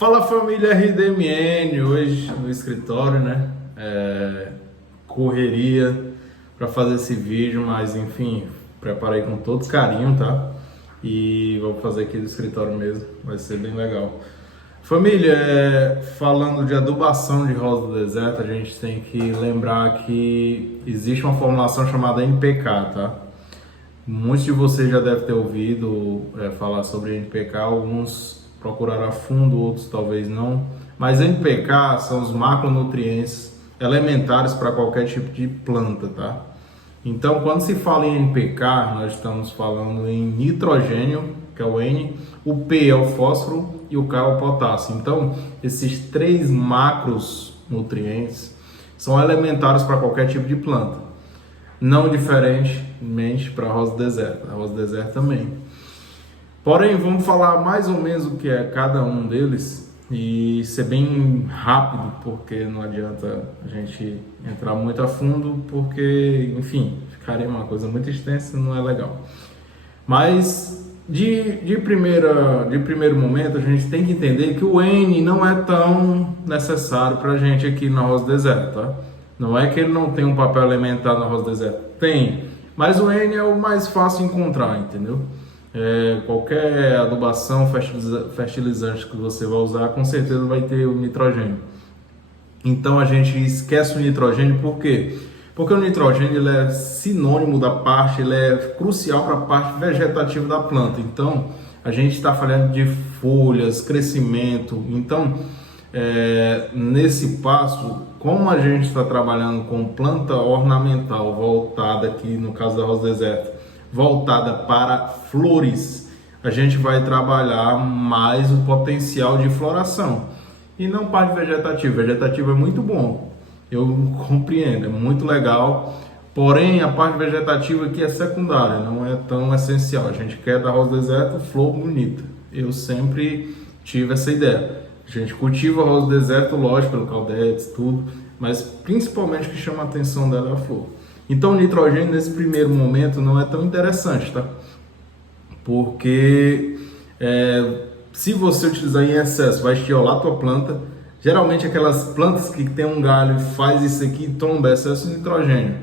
Fala família RDMN, hoje no escritório, né? Correria para fazer esse vídeo, mas enfim, preparei com todo carinho, tá? E vou fazer aqui do escritório mesmo, vai ser bem legal. Família, falando de adubação de rosa do deserto, a gente tem que lembrar que existe uma formulação chamada NPK, tá? Muitos de vocês já devem ter ouvido falar sobre NPK, alguns procuraram a fundo, outros talvez não. Mas NPK são os macronutrientes elementares para qualquer tipo de planta, tá? Então, quando se fala em NPK, nós estamos falando em nitrogênio, que é o N, o P é o fósforo e o K é o potássio. Então, esses três macronutrientes são elementares para qualquer tipo de planta. Não diferentemente para a rosa do deserto. A rosa do deserto também. Porém, vamos falar mais ou menos o que é cada um deles e ser bem rápido, porque não adianta a gente entrar muito a fundo, porque, enfim, ficaria uma coisa muito extensa e não é legal. Mas, de primeiro momento, a gente tem que entender que o N não é tão necessário para a gente aqui na rosa do deserto, tá? Não é que ele não tem um papel elementar na rosa do deserto. Tem, mas o N é o mais fácil de encontrar, entendeu? Qualquer adubação, fertilizante que você vai usar, com certeza vai ter o nitrogênio. Então a gente esquece o nitrogênio, por quê? Porque o nitrogênio ele é sinônimo da parte, ele é crucial para a parte vegetativa da planta. Então a gente está falando de folhas, crescimento. Então nesse passo, como a gente está trabalhando com planta ornamental voltada aqui, no caso da rosa do deserto, voltada para flores, a gente vai trabalhar mais o potencial de floração e não parte vegetativa. Vegetativo é muito bom, eu compreendo, é muito legal, porém a parte vegetativa aqui é secundária, não é tão essencial. A gente quer da rosa do deserto flor bonita, eu sempre tive essa ideia. A gente cultiva a rosa do deserto, lógico, pelo caldetes, tudo, mas principalmente o que chama a atenção dela é a flor. Então o nitrogênio nesse primeiro momento não é tão interessante, tá? Porque se você utilizar em excesso, vai estiolar a tua planta. Geralmente aquelas plantas que tem um galho e faz isso aqui, tomba excesso de nitrogênio,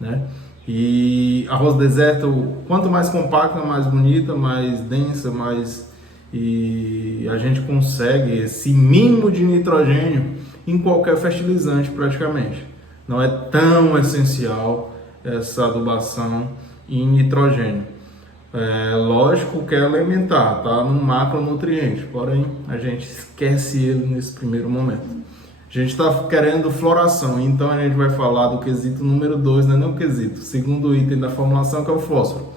né? E a rosa do deserto, quanto mais compacta, mais bonita, mais densa, e a gente consegue esse mínimo de nitrogênio em qualquer fertilizante praticamente. Não é tão essencial essa adubação em nitrogênio. Lógico que é elementar, tá? No macronutriente, porém a gente esquece ele nesse primeiro momento. A gente está querendo floração, então a gente vai falar do quesito número 2, não é nem o quesito, segundo item da formulação, que é o fósforo.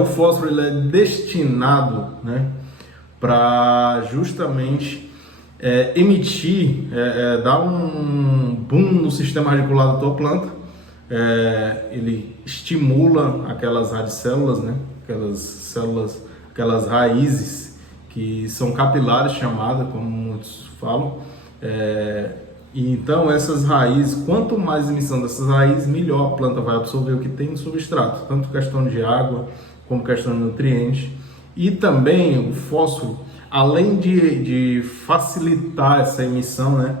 O fósforo ele é destinado, né, para justamente emitir, dar um boom no sistema radicular da tua planta. Ele estimula aquelas radicélulas, né, aquelas raízes que são capilares, chamadas, como muitos falam. Então essas raízes, quanto mais emissão dessas raízes, melhor a planta vai absorver o que tem no substrato, tanto questão de água como questão de nutrientes. E também o fósforo, além de facilitar essa emissão, né,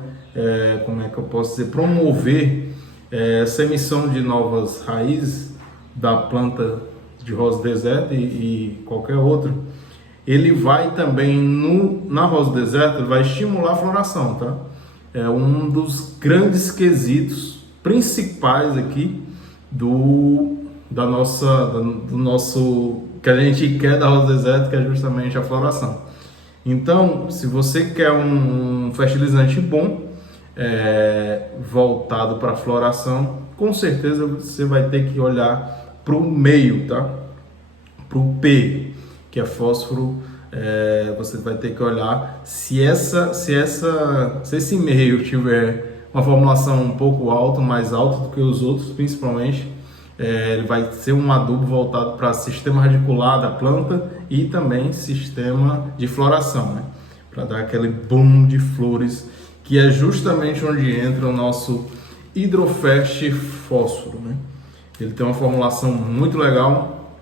como é que eu posso dizer, promover essa emissão de novas raízes da planta de rosa do deserto e qualquer outra, ele vai também na rosa do deserto, ele vai estimular a floração, tá? É um dos grandes quesitos principais aqui do nosso que a gente quer da rosa do deserto, que é justamente a floração. Então, se você quer um fertilizante bom, voltado para a floração, com certeza você vai ter que olhar para o meio, tá? Para o P, que é fósforo. Você vai ter que olhar se esse meio tiver uma formulação um pouco alta, mais alta do que os outros, principalmente. Ele vai ser um adubo voltado para sistema radicular da planta e também sistema de floração, né? Para dar aquele boom de flores, que é justamente onde entra o nosso hidrofert fósforo, né? Ele tem uma formulação muito legal,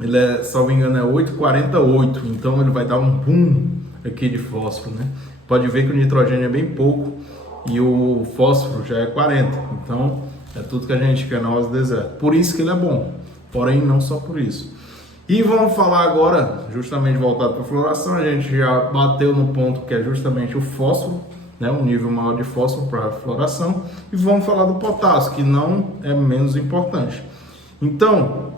ele salvo engano, é 848, então ele vai dar um boom aqui de fósforo, né? Pode ver que o nitrogênio é bem pouco e o fósforo já é 40. Então, é tudo que a gente quer na rosa do deserto. Por isso que ele é bom, porém não só por isso. E vamos falar agora, justamente voltado para a floração, a gente já bateu no ponto que é justamente o fósforo, né, um nível maior de fósforo para a floração, e vamos falar do potássio, que não é menos importante. Então,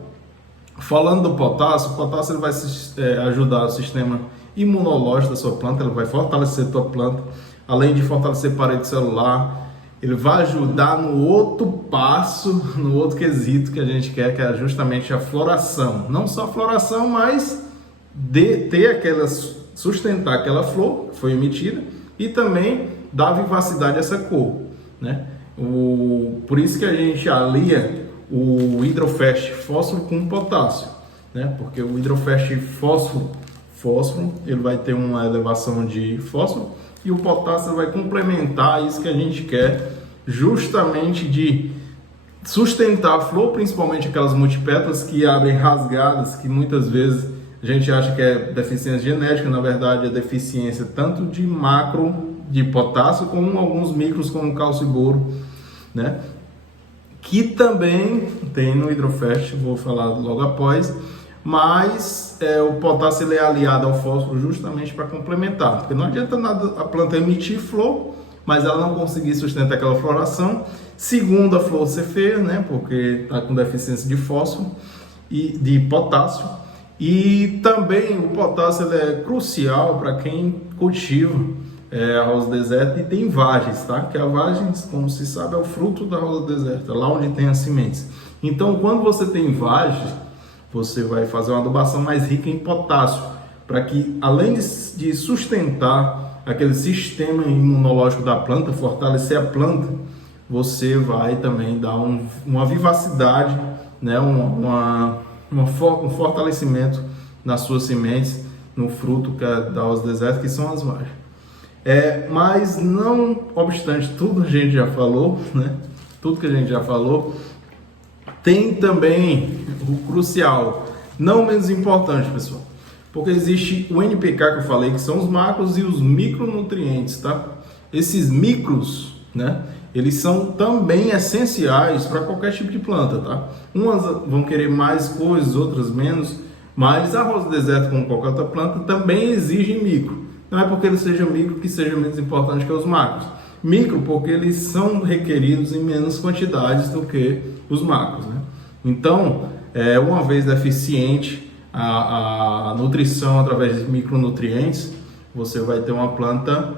falando do potássio, o potássio ele vai ajudar o sistema imunológico da sua planta, ele vai fortalecer a sua planta, além de fortalecer a parede celular, ele vai ajudar no outro passo, no outro quesito que a gente quer, que é justamente a floração. Não só a floração, mas sustentar aquela flor que foi emitida e também dar vivacidade a essa cor, né? Por isso que a gente alia o hidrofast fósforo com potássio, né? Porque o hidrofast fósforo, ele vai ter uma elevação de fósforo, e o potássio vai complementar isso que a gente quer, justamente de sustentar a flor, principalmente aquelas multipétalas que abrem rasgadas, que muitas vezes a gente acha que é deficiência genética, na verdade é deficiência tanto de macro, de potássio, como alguns micros, como cálcio e boro, né? Que também tem no hidrofast, vou falar logo após, mas o potássio ele é aliado ao fósforo justamente para complementar, porque não adianta nada a planta emitir flor, mas ela não conseguir sustentar aquela floração, segundo a flor ser feia, né, porque está com deficiência de fósforo e de potássio. E também o potássio ele é crucial para quem cultiva a rosa do deserto e tem vagens, tá? Que a vagem, como se sabe, é o fruto da rosa do deserto, é lá onde tem as sementes. Então, quando você tem vagens, você vai fazer uma adubação mais rica em potássio, para que, além de sustentar aquele sistema imunológico da planta, fortalecer a planta, você vai também dar uma vivacidade, né, um fortalecimento nas suas sementes, no fruto que é da rosa do deserto, que são as vagens. Mas não obstante tudo a gente já falou, né? Tudo que a gente já falou, tem também o crucial, não menos importante, pessoal, porque existe o NPK que eu falei, que são os macros e os micronutrientes, tá? Esses micros, né? Eles são também essenciais para qualquer tipo de planta, tá? Umas vão querer mais coisas, outras menos, mas a rosa do deserto, como qualquer outra planta, também exige micro. Não é porque ele seja micro que seja menos importante que os macros. Micro porque eles são requeridos em menos quantidades do que os macros, né? Então, uma vez deficiente a nutrição através de micronutrientes, você vai ter uma planta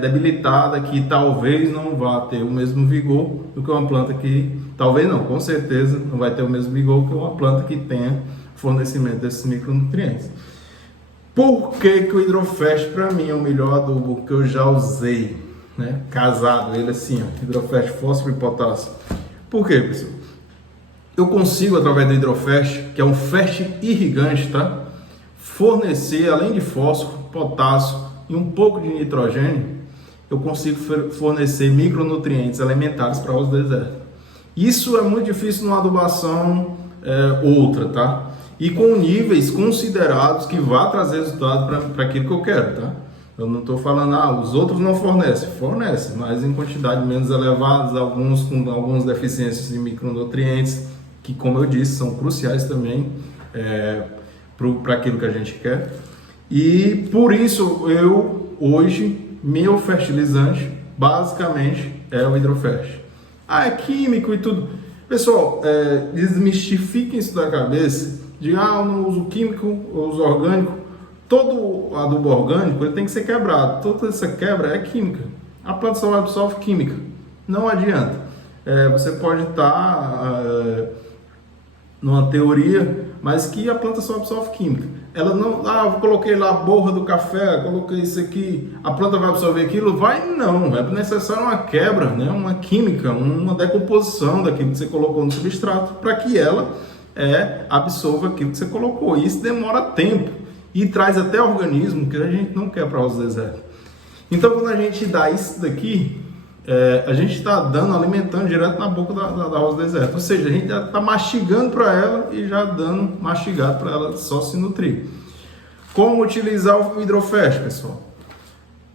debilitada, que talvez não vá ter o mesmo vigor do que uma planta que, talvez não, com certeza não vai ter o mesmo vigor que uma planta que tenha fornecimento desses micronutrientes. Por que que o hidrofast para mim é o melhor adubo que eu já usei, né? Casado, ele assim, ó, hidrofast, fósforo e potássio. Por quê, pessoal? Eu consigo, através do hidrofast, que é um fast irrigante, tá? Fornecer, além de fósforo, potássio e um pouco de nitrogênio, eu consigo fornecer micronutrientes elementares para os desertos. Isso é muito difícil numa adubação outra, tá? E com níveis considerados que vá trazer resultado para aquilo que eu quero, tá? Eu não estou falando, os outros não fornecem, mas em quantidade menos elevadas, alguns com algumas deficiências de micronutrientes, que, como eu disse, são cruciais também para aquilo que a gente quer. E por isso, hoje, meu fertilizante, basicamente, é o hidrofast. É químico e tudo. Pessoal, desmistifiquem isso da cabeça, de eu não uso químico, eu uso orgânico. Todo adubo orgânico ele tem que ser quebrado. Toda essa quebra é química. A planta só absorve química. Não adianta. Você pode estar numa teoria, mas que a planta só absorve química. Ela não, eu coloquei lá a borra do café, coloquei isso aqui, a planta vai absorver aquilo? Vai não. É necessário uma quebra, né? Uma química, uma decomposição daquilo que você colocou no substrato para que ela absorva aquilo que você colocou. E isso demora tempo. E traz até organismo que a gente não quer para a rosa do deserto. Então, quando a gente dá isso daqui, a gente está alimentando direto na boca da rosa do deserto. Ou seja, a gente já está mastigando para ela e já dando mastigado para ela só se nutrir. Como utilizar o Hidrofresh, pessoal?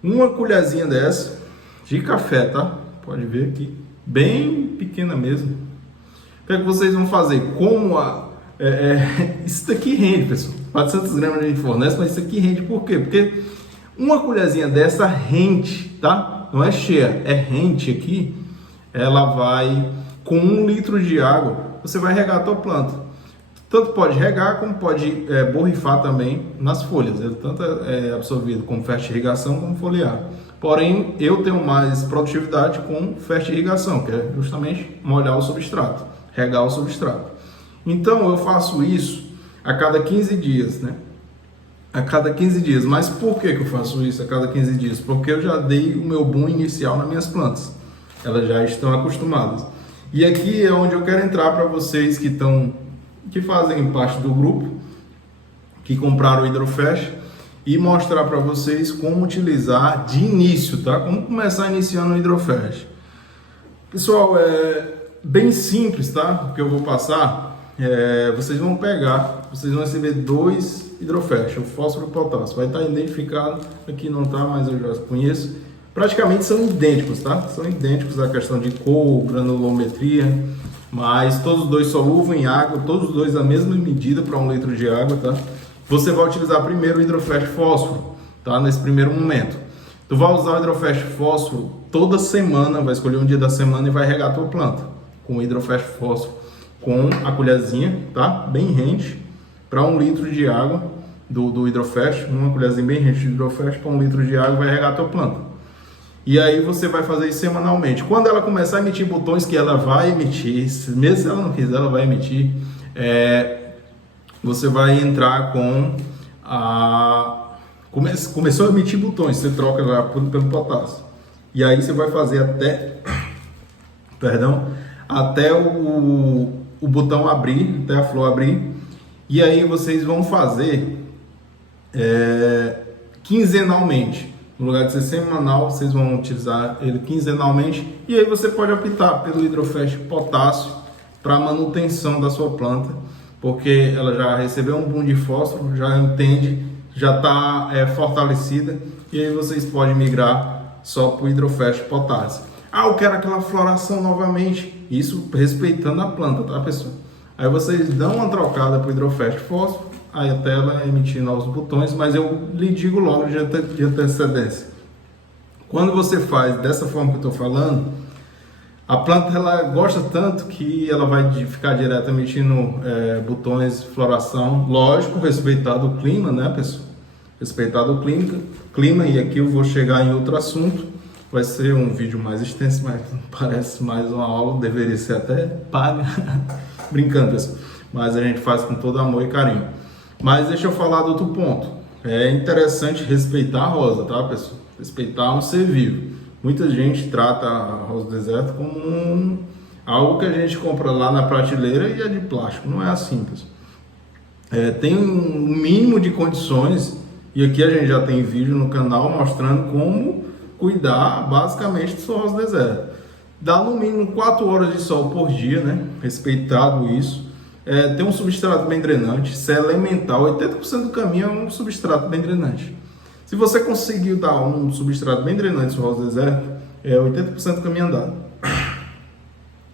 Uma colherzinha dessa de café, tá? Pode ver aqui, bem pequena mesmo. O que é que vocês vão fazer? Isso daqui rende, pessoal. 400 gramas a gente fornece, mas isso aqui rende por quê? Porque uma colherzinha dessa rende, tá? Não é cheia, é rende aqui. Ela vai com 1 litro de água, você vai regar a tua planta. Tanto pode regar, como pode borrifar também nas folhas. Ele tanto é absorvido com fertirrigação como foliar. Porém, eu tenho mais produtividade com fertirrigação, que é justamente molhar o substrato, regar o substrato. Então, eu faço isso a cada 15 dias, né? A cada 15 dias. Mas por que eu faço isso a cada 15 dias? Porque eu já dei o meu boom inicial nas minhas plantas. Elas já estão acostumadas. E aqui é onde eu quero entrar para vocês que fazem parte do grupo, que compraram o Hidrofresh, e mostrar para vocês como utilizar de início, tá? Como começar iniciando o Hidrofresh. Pessoal, é bem simples, tá? O que eu vou passar, vocês vão receber 2 Hidrofresh, o fósforo e o potássio. Vai estar identificado, aqui não tá, mas eu já conheço. Praticamente são idênticos, tá? São idênticos a questão de cor, granulometria, mas todos os dois solúveis em água, todos os dois a mesma medida para 1 litro de água, tá? Você vai utilizar primeiro o Hidrofresh fósforo, tá? Nesse primeiro momento. Tu vai usar o Hidrofresh fósforo toda semana, vai escolher um dia da semana e vai regar a tua planta com o Hidrofresh fósforo, com a colherzinha, tá? Bem rente, para 1 litro de água do Hidrofresh, uma colherzinha bem rente de Hidrofresh para 1 litro de água, vai regar a tua planta. E aí você vai fazer isso semanalmente. Quando ela começar a emitir botões, que ela vai emitir, mesmo se ela não quiser, ela vai emitir, você vai entrar com começou a emitir botões, você troca lá pelo potássio. E aí você vai fazer até o botão abrir, até a flor abrir. E aí vocês vão fazer quinzenalmente. No lugar de ser semanal, vocês vão utilizar ele quinzenalmente. E aí você pode optar pelo Hidrofresh potássio para manutenção da sua planta, porque ela já recebeu um boom de fósforo, já entende, já está fortalecida. E aí vocês podem migrar só para o Hidrofresh potássio. Eu quero aquela floração novamente. Isso respeitando a planta, tá, pessoal? Aí vocês dão uma trocada para o Hidrofresh fósforo, aí até ela emitir novos botões, mas eu lhe digo logo de antecedência. Quando você faz dessa forma que eu estou falando, a planta ela gosta tanto que ela vai ficar direto emitindo botões, floração, lógico, respeitado o clima, né, pessoal? Respeitado o clima, e aqui eu vou chegar em outro assunto, vai ser um vídeo mais extenso, mas parece mais uma aula, deveria ser até paga, brincando, pessoal, mas a gente faz com todo amor e carinho. Mas deixa eu falar do outro ponto. É interessante respeitar a rosa, tá, pessoal? Respeitar um ser vivo. Muita gente trata a rosa do deserto como algo que a gente compra lá na prateleira e é de plástico. Não é assim, pessoal. Tem um mínimo de condições, e aqui a gente já tem vídeo no canal mostrando como cuidar basicamente do sua rosa do deserto. Dá no mínimo 4 horas de sol por dia, né? Respeitado isso. Tem um substrato bem drenante, isso é elemental, 80% do caminho é um substrato bem drenante. Se você conseguir dar um substrato bem drenante no seu rosa do deserto, 80% do caminho andado.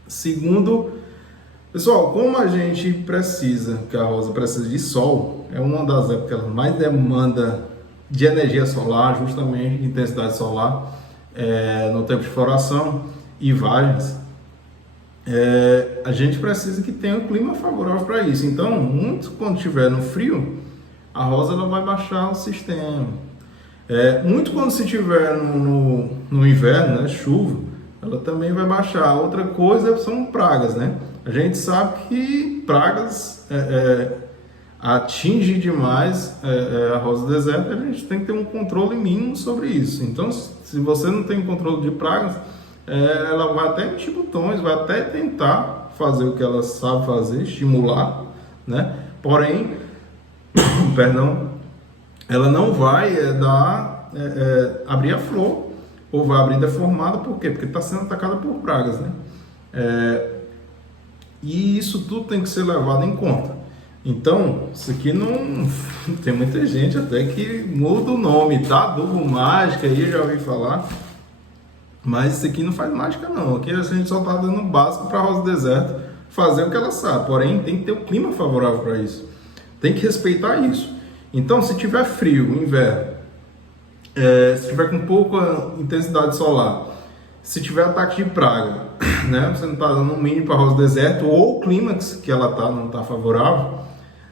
Segundo, pessoal, como a gente precisa, que a rosa precisa de sol, é uma das épocas que ela mais demanda de energia solar, justamente de intensidade solar, no tempo de floração e vagens. A gente precisa que tenha um clima favorável para isso. Então, muito quando estiver no frio, a rosa ela vai baixar o sistema. Muito quando se estiver no inverno, né, chuva, ela também vai baixar. Outra coisa são pragas, né? A gente sabe que pragas atinge demais a rosa do deserto. A gente tem que ter um controle mínimo sobre isso. Então, se você não tem controle de pragas, ela vai até emitir botões, vai até tentar fazer o que ela sabe fazer, estimular, né? Porém, ela não vai abrir a flor, ou vai abrir deformada. Por quê? Porque está sendo atacada por pragas, né? E isso tudo tem que ser levado em conta. Então, isso aqui não... Tem muita gente até que muda o nome, tá? Adubo mágica, aí eu já ouvi falar. Mas isso aqui não faz mágica não. Aqui a gente só tá dando o básico para a rosa do deserto fazer o que ela sabe. Porém, tem que ter um clima favorável para isso. Tem que respeitar isso. Então, se tiver frio, inverno, se tiver com pouca intensidade solar, se tiver ataque de praga, né? Você não está dando um mínimo para a rosa do deserto, ou o clímax que ela tá não está favorável,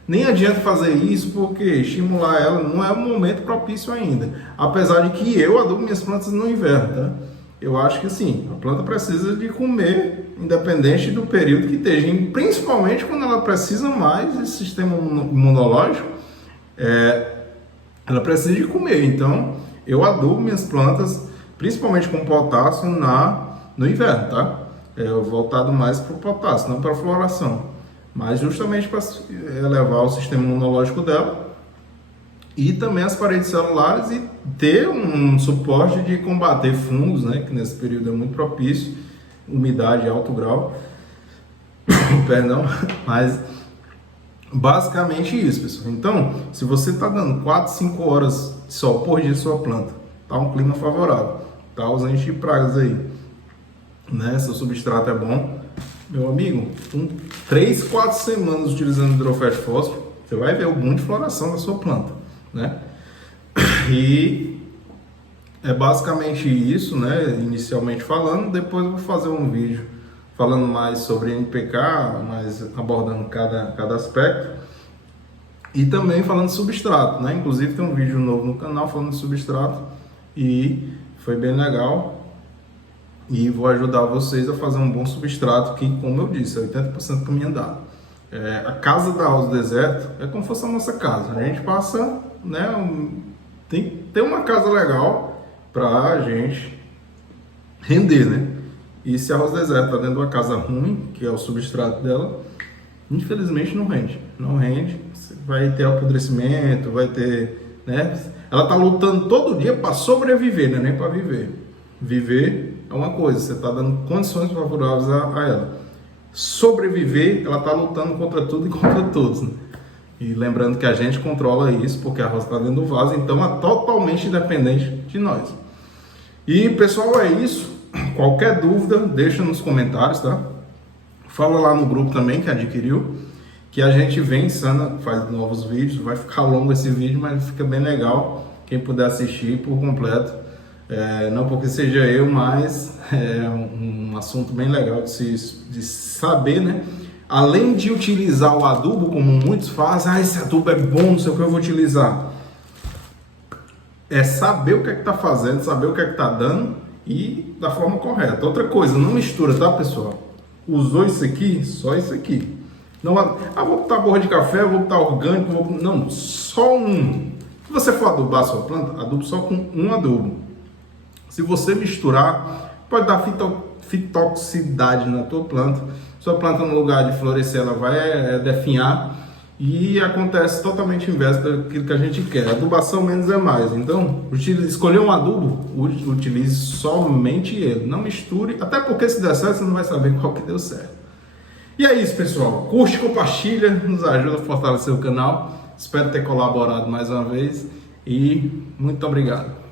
nem adianta fazer isso, porque estimular ela não é um momento propício ainda. Apesar de que eu adubo minhas plantas no inverno, tá? Eu acho que sim, a planta precisa de comer, independente do período que esteja. E principalmente quando ela precisa mais desse sistema imunológico, ela precisa de comer. Então, eu adubo minhas plantas, principalmente com potássio, no inverno, tá? Voltado mais para o potássio, não para a floração. Mas justamente para elevar o sistema imunológico dela e também as paredes celulares e ter um suporte de combater fungos, né, que nesse período é muito propício, umidade em alto grau, perdão, mas basicamente isso, pessoal. Então, se você está dando 4, 5 horas de sol por dia sua planta, tá um clima favorável, tá ausente de pragas aí, né, seu substrato é bom, meu amigo, com 3, 4 semanas utilizando hidrofértil fósforo, você vai ver o boom de floração da sua planta, né? E é basicamente isso, né? Inicialmente falando, depois eu vou fazer um vídeo falando mais sobre NPK, mais abordando cada aspecto. E também falando de substrato, né? Inclusive tem um vídeo novo no canal falando de substrato e foi bem legal. E vou ajudar vocês a fazer um bom substrato que, como eu disse, é 80% caminho andado. A casa da rosa do deserto é como se fosse a nossa casa. A gente passa, né? Tem que ter uma casa legal para a gente render, né? E se a rosa do deserto está dentro de uma casa ruim, que é o substrato dela, infelizmente não rende. Não rende, vai ter apodrecimento, vai ter, né? Ela está lutando todo dia para sobreviver, né? Nem para viver. Viver é uma coisa, você está dando condições favoráveis a ela. Sobreviver, ela está lutando contra tudo e contra todos, né? E lembrando que a gente controla isso, porque a rosa está dentro do vaso, então é totalmente independente de nós. E pessoal, é isso. Qualquer dúvida, deixa nos comentários, tá? Fala lá no grupo também que adquiriu, que a gente vem insana, faz novos vídeos. Vai ficar longo esse vídeo, mas fica bem legal. Quem puder assistir por completo. Não porque seja eu, mas é um assunto bem legal de saber, né? Além de utilizar o adubo, como muitos fazem, esse adubo é bom, não sei o que eu vou utilizar. É saber o que é que tá fazendo, saber o que é que tá dando e da forma correta. Outra coisa, não mistura, tá, pessoal? Usou isso aqui, só isso aqui. Não, vou botar borra de café, vou botar orgânico, não, só um. Se você for adubar a sua planta, adubo só com um adubo. Se você misturar, pode dar fitoxicidade na tua planta. Sua planta, no lugar de florescer, ela vai definhar e acontece totalmente o inverso daquilo que a gente quer. Adubação menos é mais. Então, escolher um adubo, utilize somente ele. Não misture, até porque se der certo, você não vai saber qual que deu certo. E é isso, pessoal. Curte, compartilha, nos ajuda a fortalecer o canal. Espero ter colaborado mais uma vez e muito obrigado.